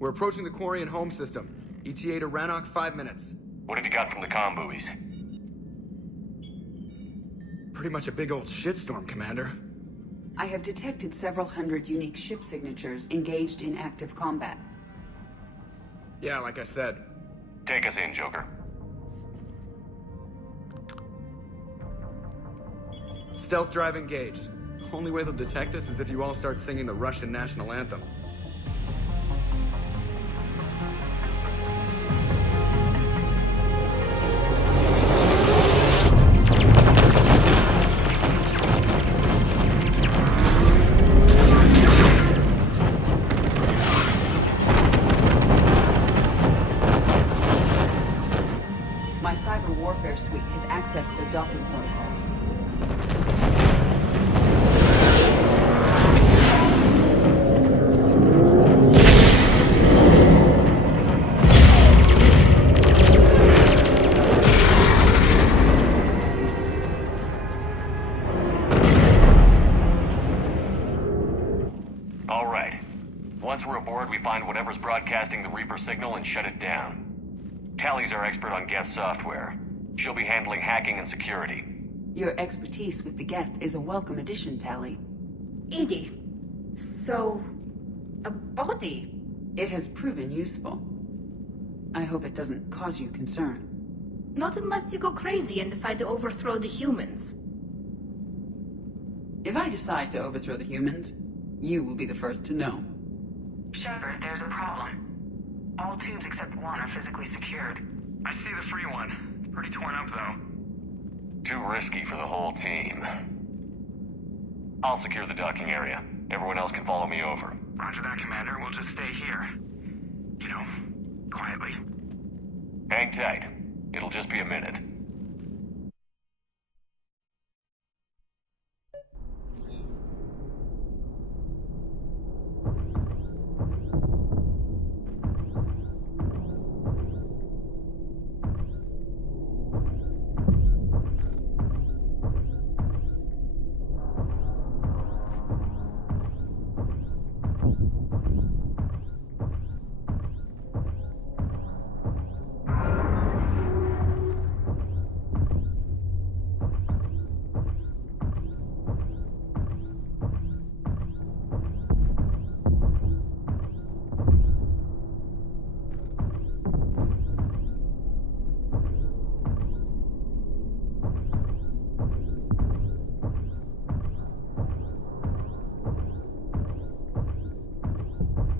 We're approaching the quarry and home system. ETA to Rannoch, 5 minutes. What have you got from the comm buoys? Pretty much a big old shitstorm, Commander. I have detected several hundred unique ship signatures engaged in active combat. Yeah, like I said. Take us in, Joker. Stealth drive engaged. Only way they'll detect us is if you all start singing the Russian national anthem. My cyber warfare suite has accessed their docking protocols. All right. Once we're aboard, we find whatever's broadcasting the Reaper signal and shut it down. Tally's our expert on Geth software. She'll be handling hacking and security. Your expertise with the Geth is a welcome addition, Tally. Edie. So... a body? It has proven useful. I hope it doesn't cause you concern. Not unless you go crazy and decide to overthrow the humans. If I decide to overthrow the humans, you will be the first to know. Shepard, there's a problem. All tubes except one are physically secured. I see the free one. It's pretty torn up, though. Too risky for the whole team. I'll secure the docking area. Everyone else can follow me over. Roger that, Commander. We'll just stay here. You know, quietly. Hang tight. It'll just be a minute.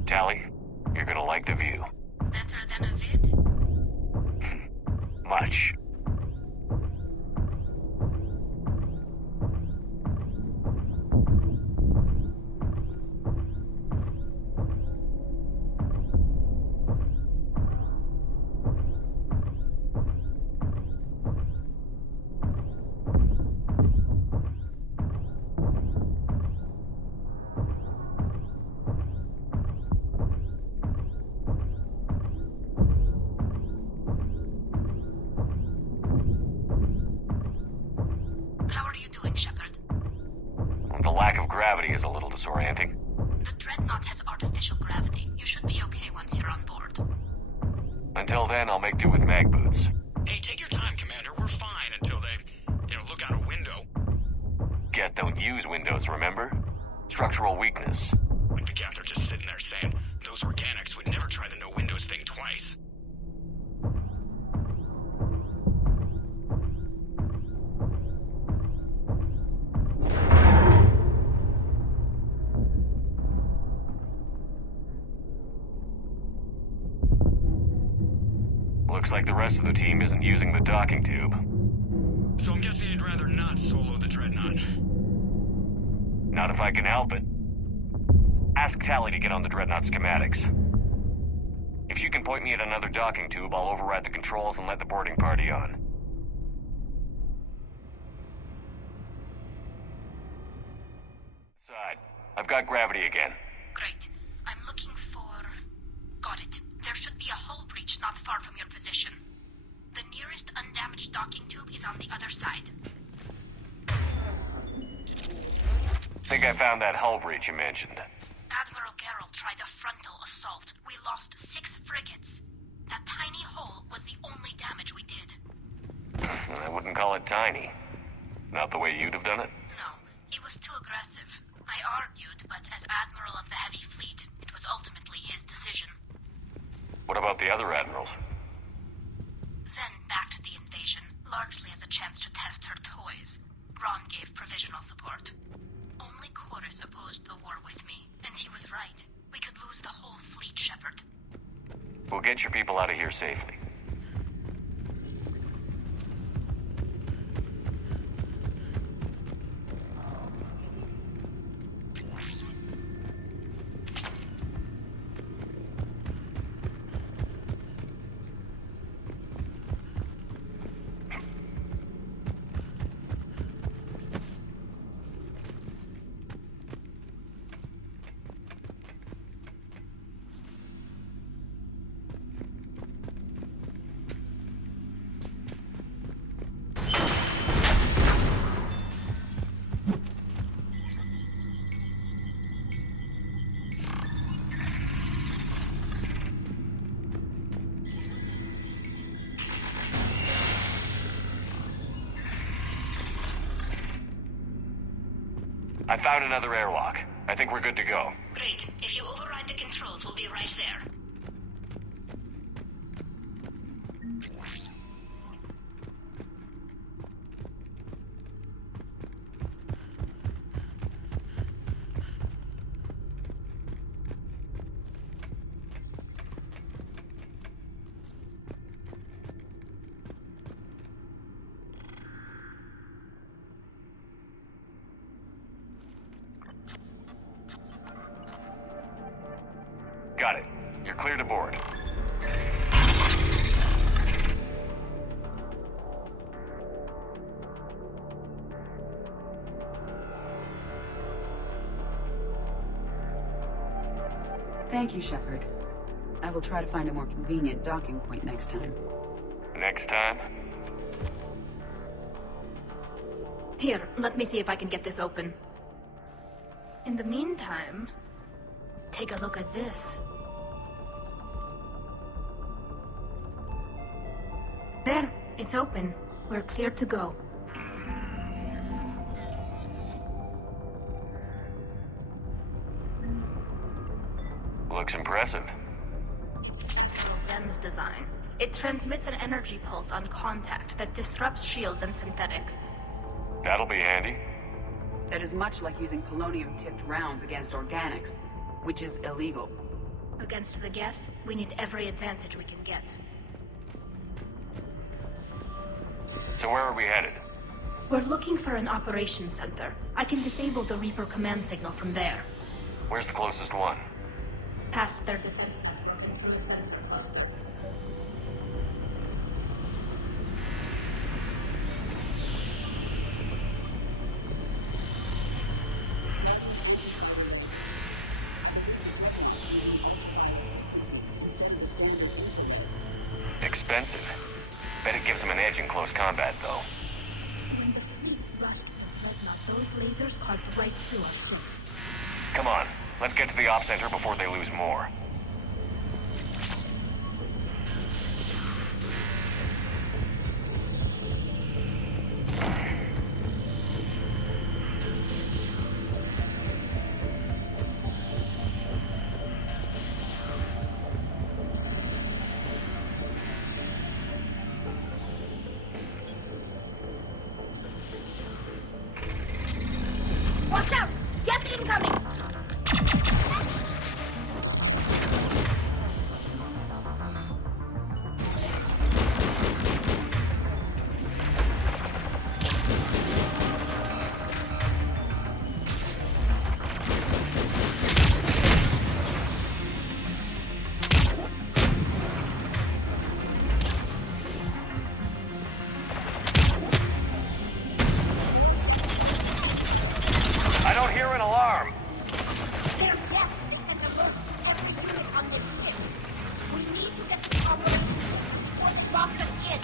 Tally, you're gonna like the view. Better than a vid? Much. How are you doing, Shepard? The lack of gravity is a little disorienting. The Dreadnought has artificial gravity. You should be okay once you're on board. Until then, I'll make do with mag boots. Hey, take your time, Commander. We're fine until they, look out a window. Geth don't use windows, remember? Structural weakness. Like the Geth are just sitting there saying, those organics would never try the no windows thing twice. Looks like the rest of the team isn't using the docking tube. So I'm guessing you'd rather not solo the Dreadnought. Not if I can help it. Ask Tally to get on the Dreadnought schematics. If she can point me at another docking tube, I'll override the controls and let the boarding party on. Side. I've got gravity again. Great. I'm looking for... Got it. There should be a hull breach not far from your position. The nearest undamaged docking tube is on the other side. Think I found that hull breach you mentioned. Admiral Geralt tried a frontal assault. We lost 6 frigates. That tiny hole was the only damage we did. I wouldn't call it tiny. Not the way you'd have done it? No, he was too aggressive. I argued, but as Admiral of the Heavy Fleet, it was ultimately his decision. What about the other admirals? Zen backed the invasion, largely as a chance to test her toys. Ron everyone gave provisional support. Only Chorus opposed the war with me, and he was right. We could lose the whole fleet, Shepard. We'll get your people out of here safely. I found another airlock. I think we're good to go. Great. If you override the controls, we'll be right there. Got it. You're clear to board. Thank you, Shepard. I will try to find a more convenient docking point next time. Next time? Here, let me see if I can get this open. In the meantime, take a look at this. There, it's open. We're clear to go. Looks impressive. It's Zen's design. It transmits an energy pulse on contact that disrupts shields and synthetics. That'll be handy. That is much like using polonium-tipped rounds against organics, which is illegal. Against the Geth, we need every advantage we can get. So where are we headed? We're looking for an operations center. I can disable the Reaper command signal from there. Where's the closest one? Past their defense network and through a sensor cluster. Expensive. Bet it gives them an edge in close combat, though. When the fleet rushed the Dreadnought, those lasers carved right through our troops. Come on, let's get to the op center before they lose more. Watch out! Geth incoming! I don't hear an alarm. There's Geth and the most every unit on this ship. We need to get the operation before the box in.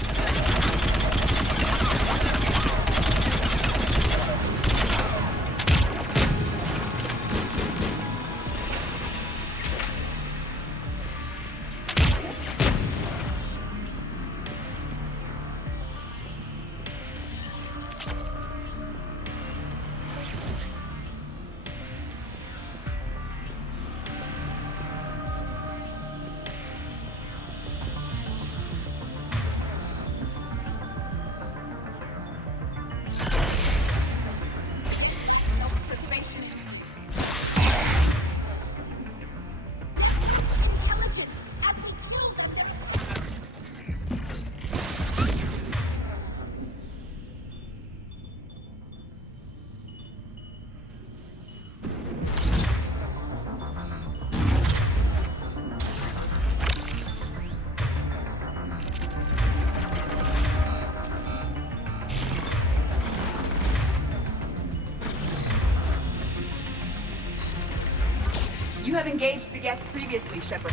You have engaged the Geth previously, Shepard.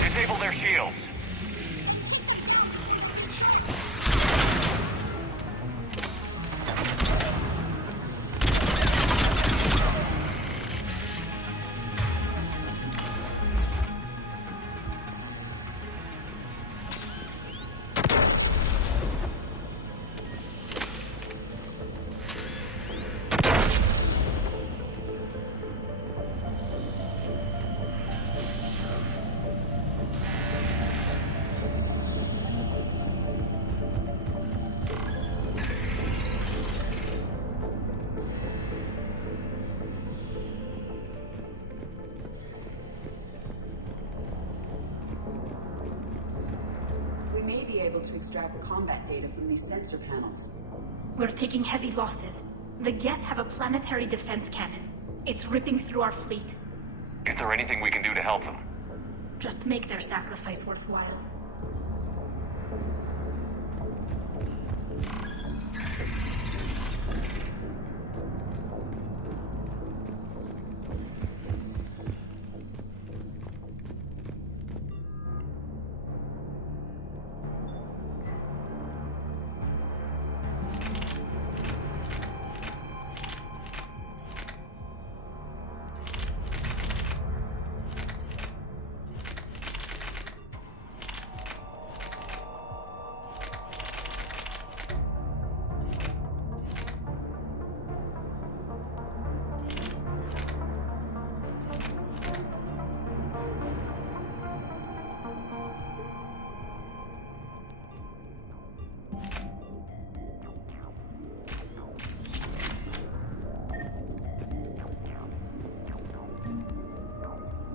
Disable their shields. To extract combat data from these sensor panels. We're taking heavy losses. The Geth have a planetary defense cannon. It's ripping through our fleet. Is there anything we can do to help them? Just make their sacrifice worthwhile.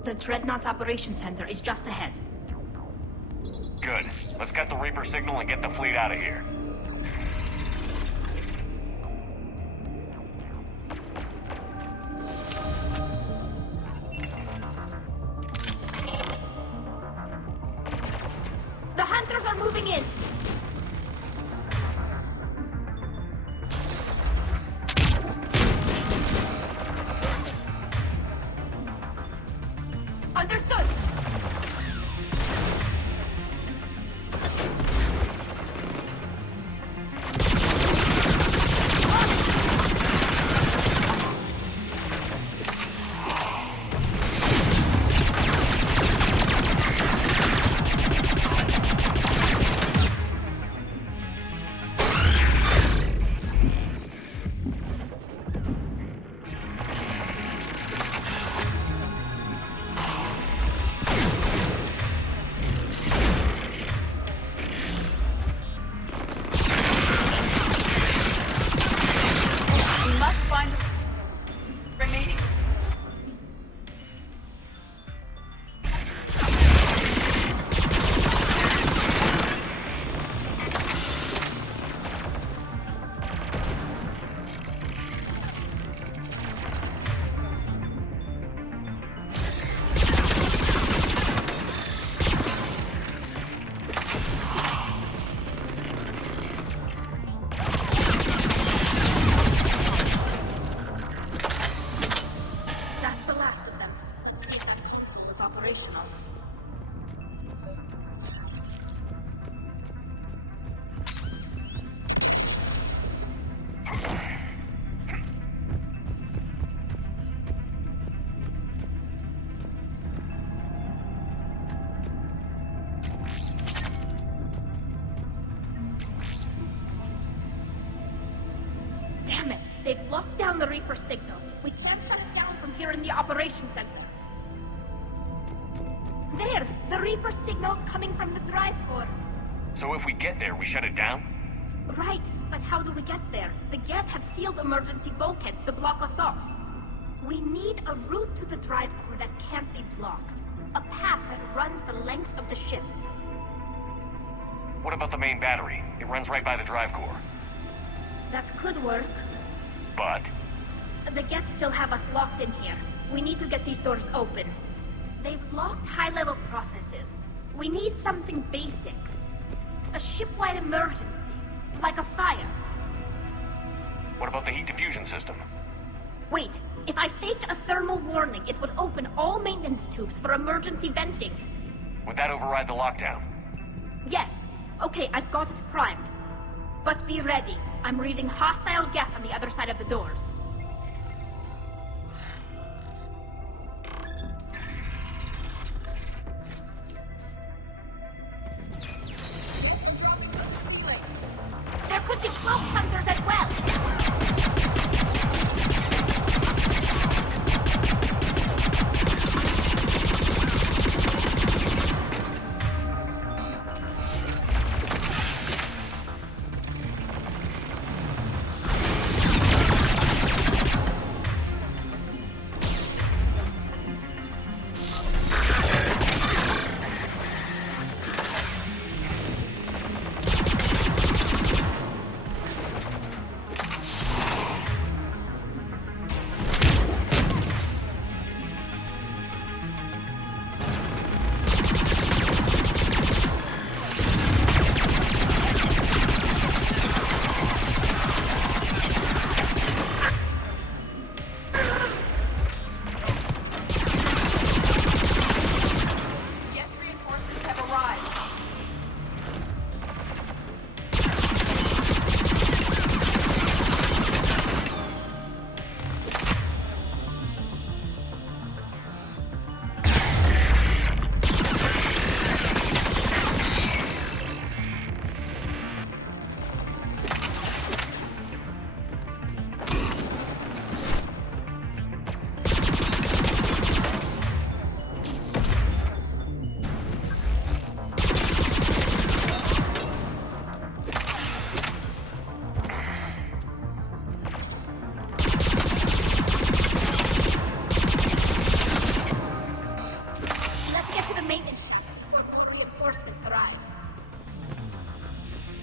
The Dreadnought's Operations Center is just ahead. Good. Let's get the Reaper signal and get the fleet out of here. The Hunters are moving in! Understood! Damn it! They've locked down the Reaper signal. We can't shut it down from here in the Operations Center. There! The Reaper signal's coming from the drive core. So if we get there, we shut it down? Right, but how do we get there? The Geth have sealed emergency bulkheads to block us off. We need a route to the drive core that can't be blocked. A path that runs the length of the ship. What about the main battery? It runs right by the drive core. That could work. But? The Geth still have us locked in here. We need to get these doors open. They've locked high-level processes. We need something basic. A ship-wide emergency. Like a fire. What about the heat diffusion system? Wait, if I faked a thermal warning, it would open all maintenance tubes for emergency venting. Would that override the lockdown? Yes. Okay, I've got it primed. But be ready. I'm reading hostile geth on the other side of the doors. There could be smoke hunters as well.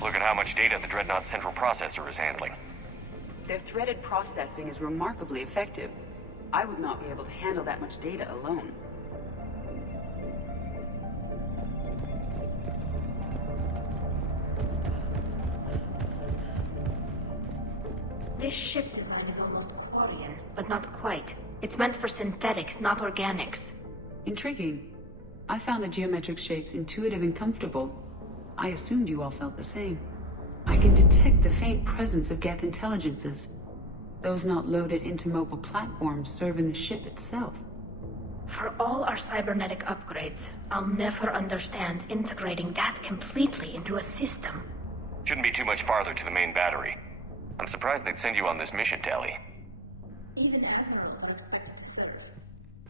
Look at how much data the Dreadnought's central processor is handling. Their threaded processing is remarkably effective. I would not be able to handle that much data alone. This ship design is almost Quarian, but not quite. It's meant for synthetics, not organics. Intriguing. I found the geometric shapes intuitive and comfortable. I assumed you all felt the same. I can detect the faint presence of Geth intelligences. Those not loaded into mobile platforms serving the ship itself. For all our cybernetic upgrades, I'll never understand integrating that completely into a system. Shouldn't be too much farther to the main battery. I'm surprised they'd send you on this mission, Tali. Even admirals are expected to serve.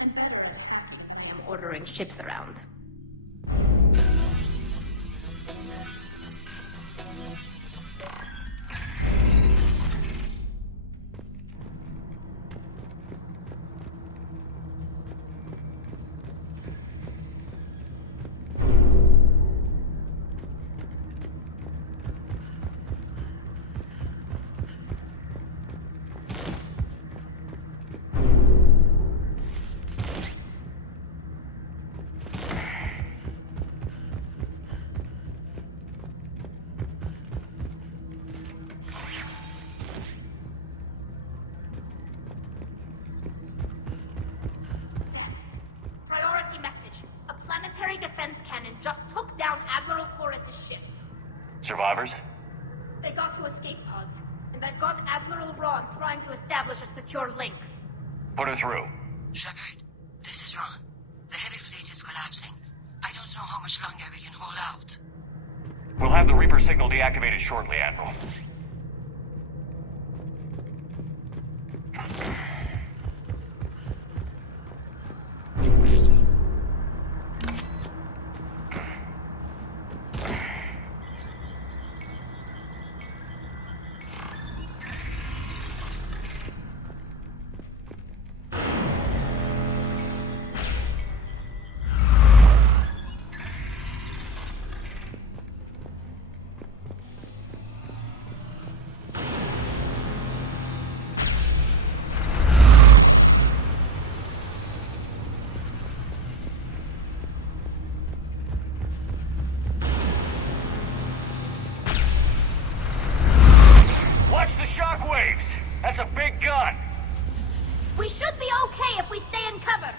I'm better at hacking than I am ordering ships around. Defense cannon just took down Admiral Chorus's ship. Survivors? They got to escape pods, and I've got Admiral Ron trying to establish a secure link. Put her through. Shepard, this is Ron. The heavy fleet is collapsing. I don't know how much longer we can hold out. We'll have the Reaper signal deactivated shortly, Admiral. Shockwaves! That's a big gun! We should be okay if we stay in cover.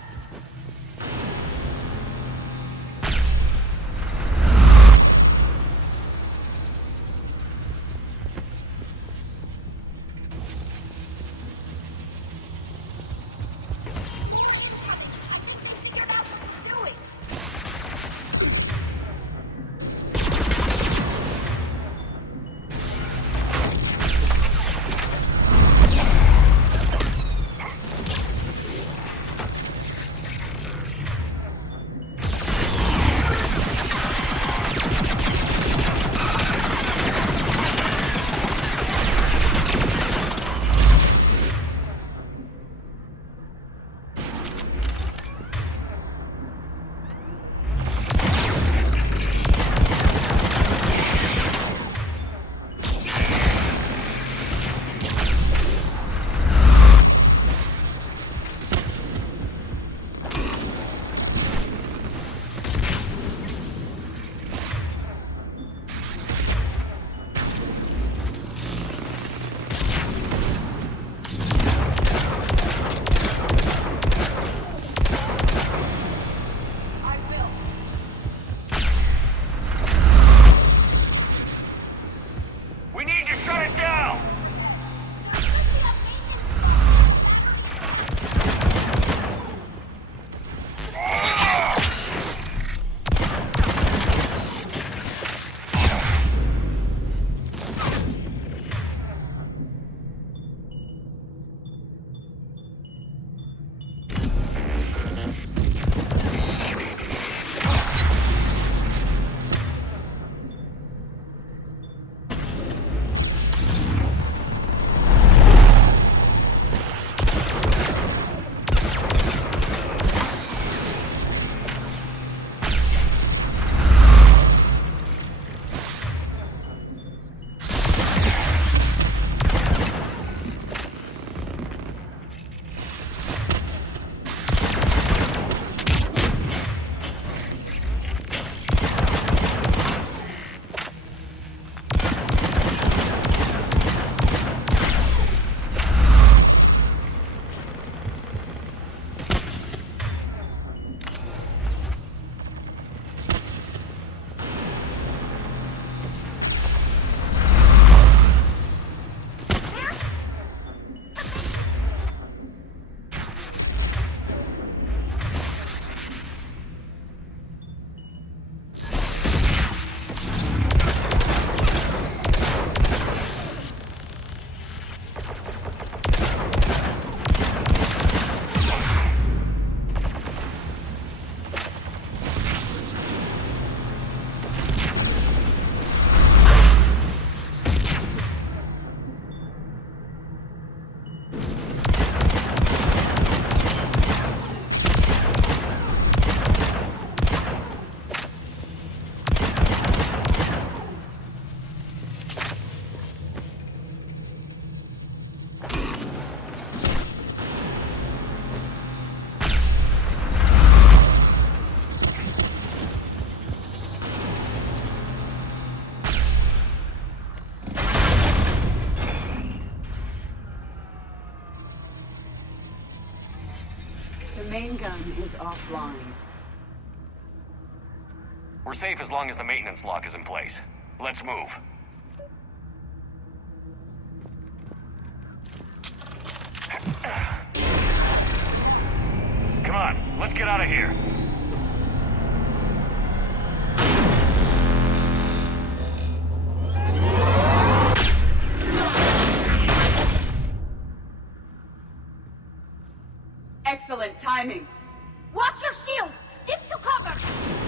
The main gun is offline. We're safe as long as the maintenance lock is in place. Let's move. Come on, let's get out of here. Excellent timing. Watch your shield! Stick to cover!